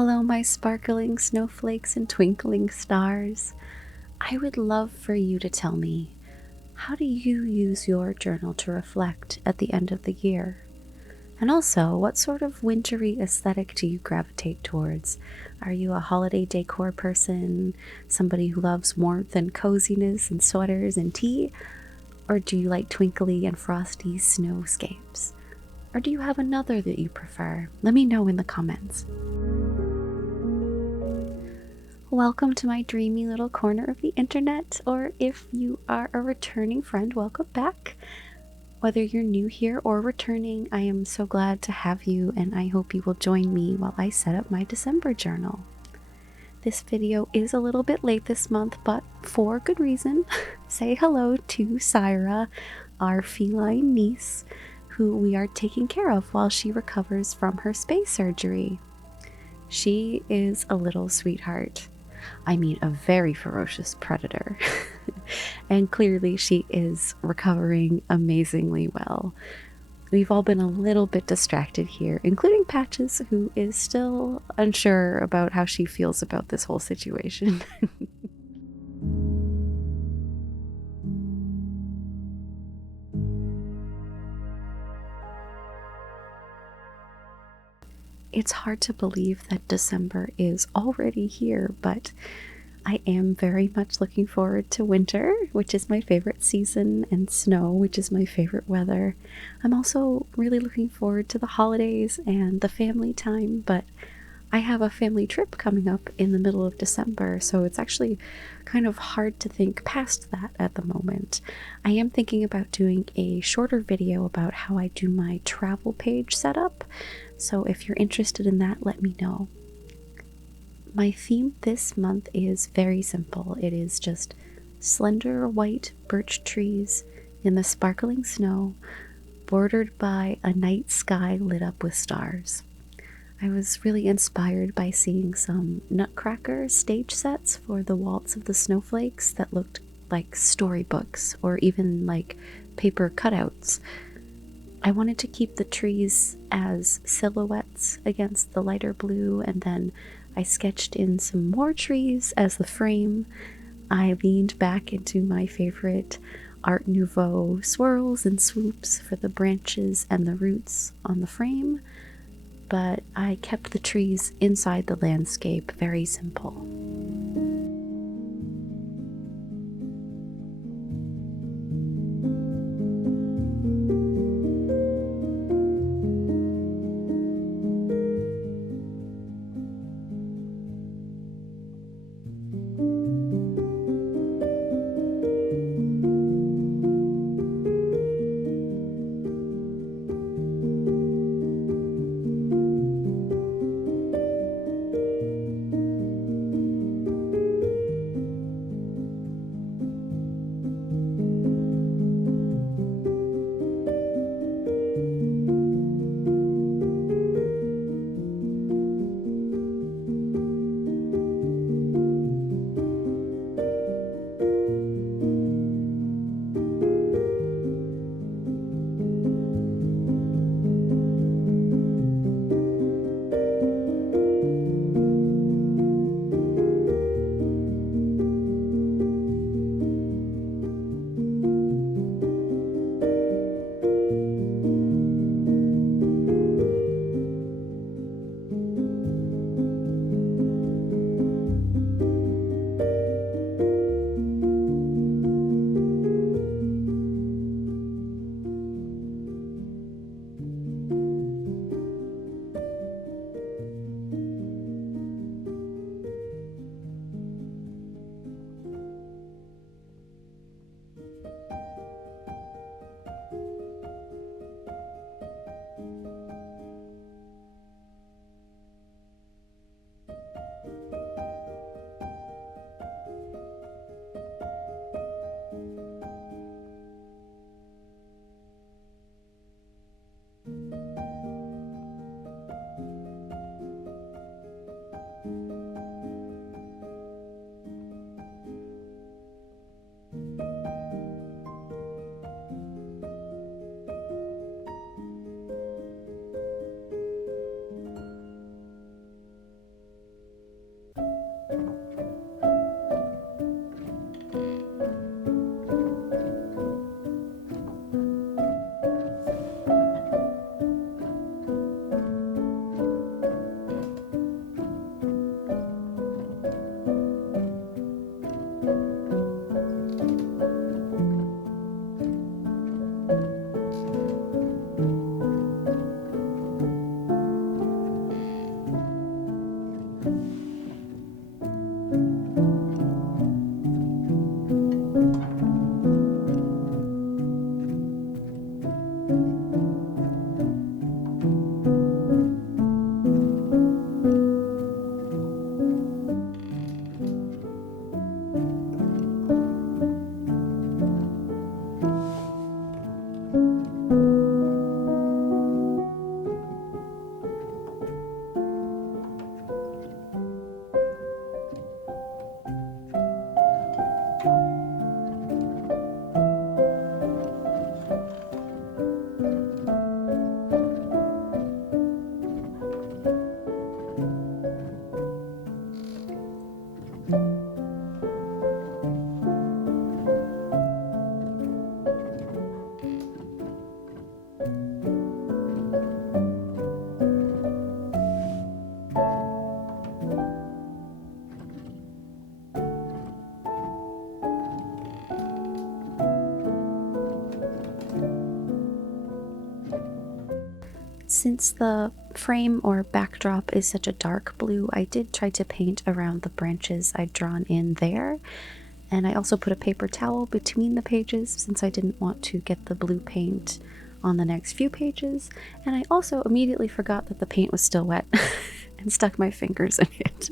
Hello, my sparkling snowflakes and twinkling stars. I would love for you to tell me, how do you use your journal to reflect at the end of the year? And also, what sort of wintry aesthetic do you gravitate towards? Are you a holiday decor person, somebody who loves warmth and coziness and sweaters and tea? Or do you like twinkly and frosty snowscapes? Or do you have another that you prefer? Let me know in the comments. Welcome to my dreamy little corner of the internet, or if you are a returning friend, welcome back. Whether you're new here or returning, I am so glad to have you, and I hope you will join me while I set up my December journal. This video is a little bit late this month, but for good reason. Say hello to Cyra, our feline niece, who we are taking care of while she recovers from her space surgery. She is a little sweetheart. I mean, a very ferocious predator. And clearly she is recovering amazingly well. We've all been a little bit distracted here, including Patches, who is still unsure about how she feels about this whole situation. It's hard to believe that December is already here, but I am very much looking forward to winter, which is my favorite season, and snow, which is my favorite weather. I'm also really looking forward to the holidays and the family time, but I have a family trip coming up in the middle of December, so it's actually kind of hard to think past that at the moment. I am thinking about doing a shorter video about how I do my travel page setup, so if you're interested in that, let me know. My theme this month is very simple. It is just slender white birch trees in the sparkling snow, bordered by a night sky lit up with stars. I was really inspired by seeing some Nutcracker stage sets for the Waltz of the Snowflakes that looked like storybooks or even like paper cutouts. I wanted to keep the trees as silhouettes against the lighter blue, and then I sketched in some more trees as the frame. I leaned back into my favorite Art Nouveau swirls and swoops for the branches and the roots on the frame, but I kept the trees inside the landscape very simple. Since the frame or backdrop is such a dark blue, I did try to paint around the branches I'd drawn in there. And I also put a paper towel between the pages since I didn't want to get the blue paint on the next few pages. And I also immediately forgot that the paint was still wet and stuck my fingers in it.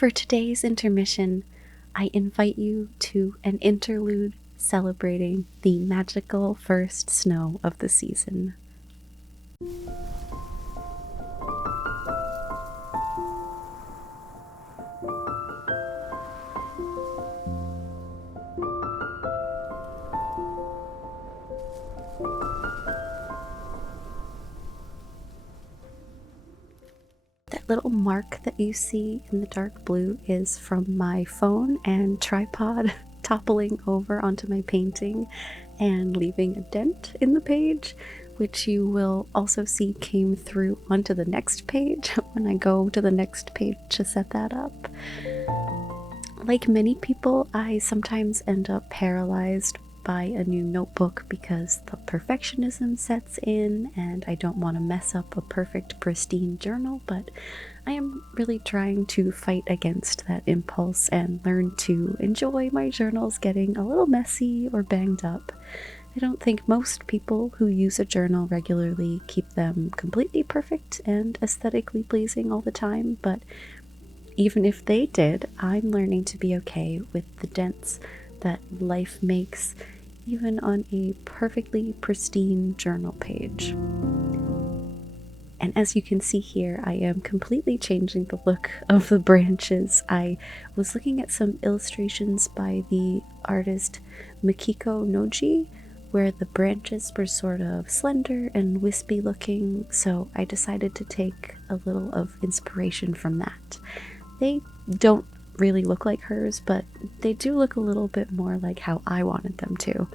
For today's intermission, I invite you to an interlude celebrating the magical first snow of the season. That little mark that you see in the dark blue is from my phone and tripod toppling over onto my painting and leaving a dent in the page, which you will also see came through onto the next page when I go to the next page to set that up. Like many people, I sometimes end up paralyzed by a new notebook because the perfectionism sets in and I don't want to mess up a perfect, pristine journal, but I am really trying to fight against that impulse and learn to enjoy my journals getting a little messy or banged up. I don't think most people who use a journal regularly keep them completely perfect and aesthetically pleasing all the time, but even if they did, I'm learning to be okay with the dents that life makes, even on a perfectly pristine journal page. And as you can see here, I am completely changing the look of the branches. I was looking at some illustrations by the artist Makiko Noji, where the branches were sort of slender and wispy looking, so I decided to take a little of inspiration from that. They don't really look like hers, but they do look a little bit more like how I wanted them to.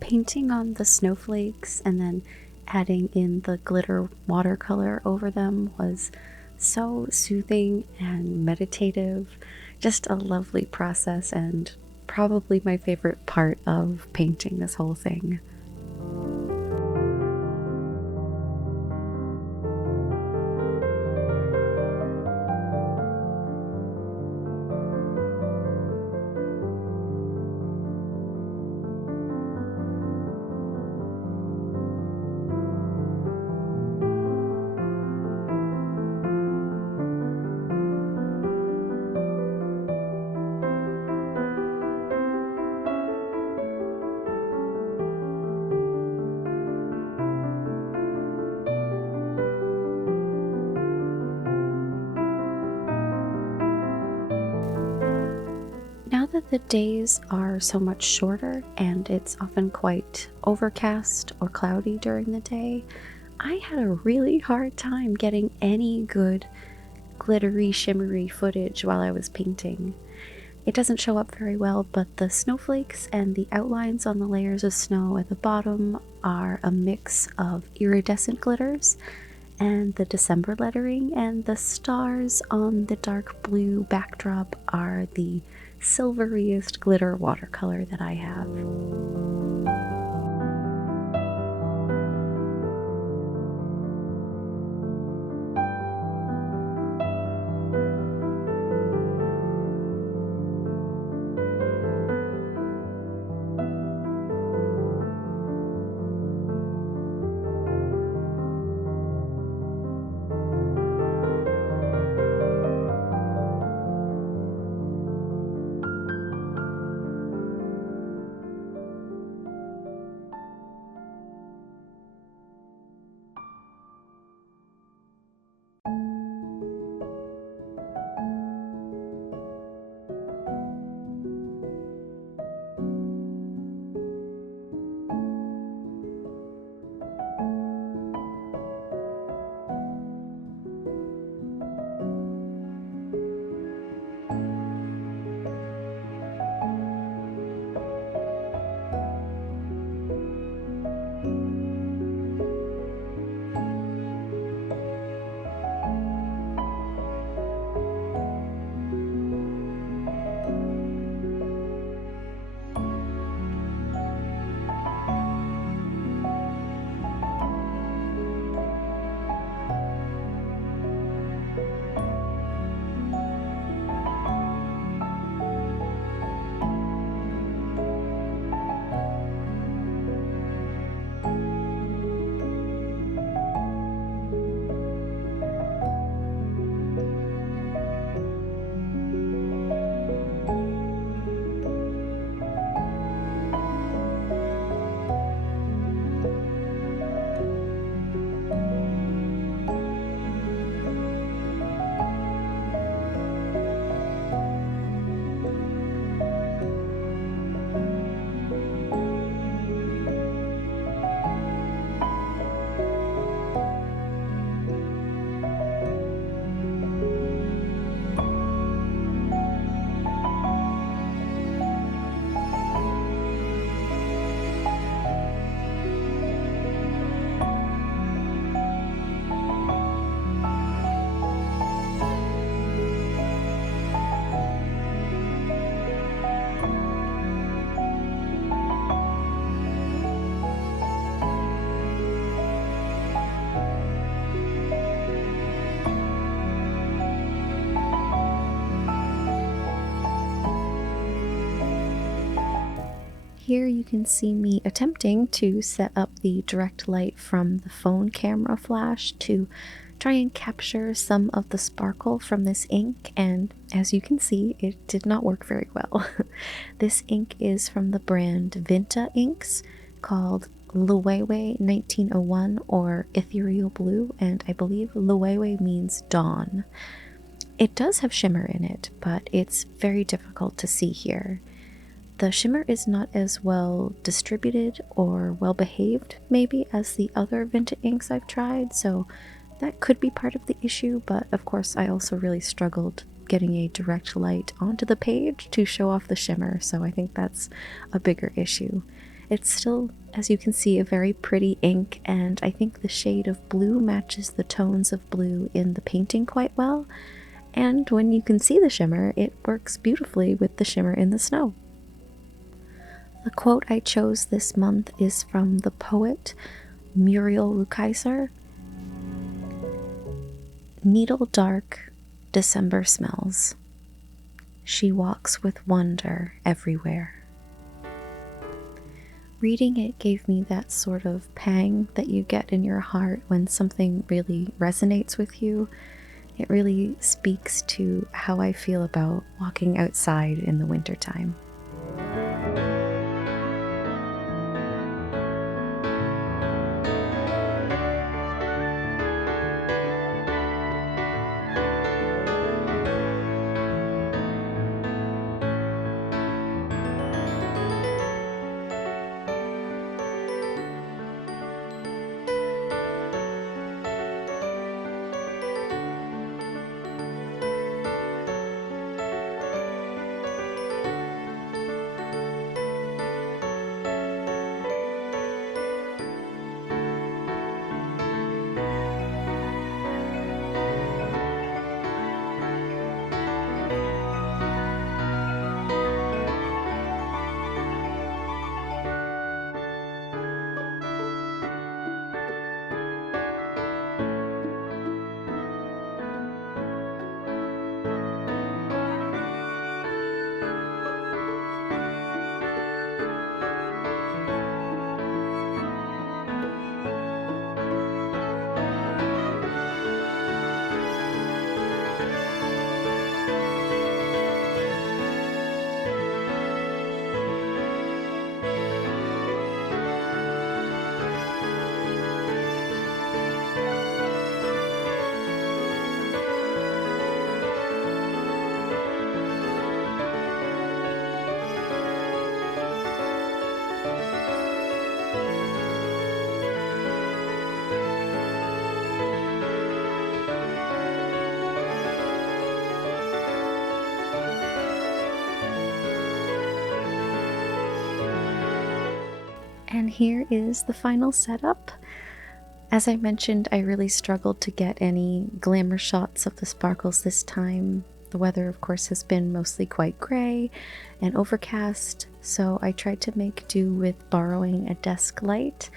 Painting on the snowflakes and then adding in the glitter watercolor over them was so soothing and meditative. Just a lovely process and probably my favorite part of painting this whole thing. Now that the days are so much shorter and it's often quite overcast or cloudy during the day, I had a really hard time getting any good glittery, shimmery footage while I was painting. It doesn't show up very well, but the snowflakes and the outlines on the layers of snow at the bottom are a mix of iridescent glitters and the December lettering, and the stars on the dark blue backdrop are the silveriest glitter watercolor that I have. Here you can see me attempting to set up the direct light from the phone camera flash to try and capture some of the sparkle from this ink, and as you can see, it did not work very well. This ink is from the brand Vinta Inks called Luwewe 1901 or Ethereal Blue, and I believe Luwewe means dawn. It does have shimmer in it, but it's very difficult to see here. The shimmer is not as well distributed or well behaved, maybe, as the other Vinta inks I've tried, so that could be part of the issue, but of course I also really struggled getting a direct light onto the page to show off the shimmer, so I think that's a bigger issue. It's still, as you can see, a very pretty ink, and I think the shade of blue matches the tones of blue in the painting quite well, and when you can see the shimmer, it works beautifully with the shimmer in the snow. The quote I chose this month is from the poet Muriel Rukeyser. Needle dark, December smells. She walks with wonder everywhere. Reading it gave me that sort of pang that you get in your heart when something really resonates with you. It really speaks to how I feel about walking outside in the wintertime. And here is the final setup. As I mentioned, I really struggled to get any glamour shots of the sparkles this time. The weather, of course, has been mostly quite gray and overcast, so I tried to make do with borrowing a desk light.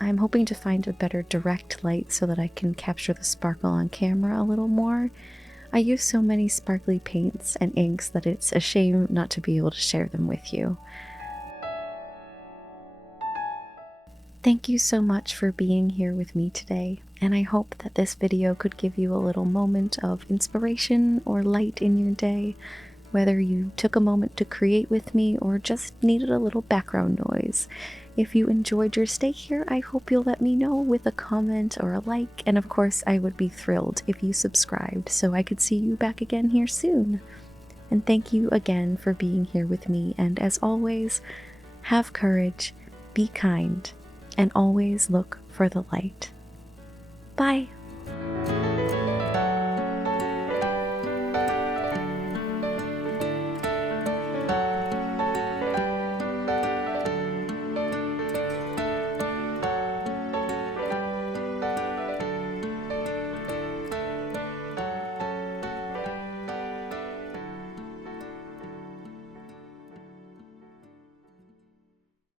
I'm hoping to find a better direct light so that I can capture the sparkle on camera a little more. I use so many sparkly paints and inks that it's a shame not to be able to share them with you. Thank you so much for being here with me today, and I hope that this video could give you a little moment of inspiration or light in your day, whether you took a moment to create with me or just needed a little background noise. If you enjoyed your stay here, I hope you'll let me know with a comment or a like, and of course I would be thrilled if you subscribed so I could see you back again here soon. And thank you again for being here with me, and as always, have courage, be kind, and always look for the light. Bye!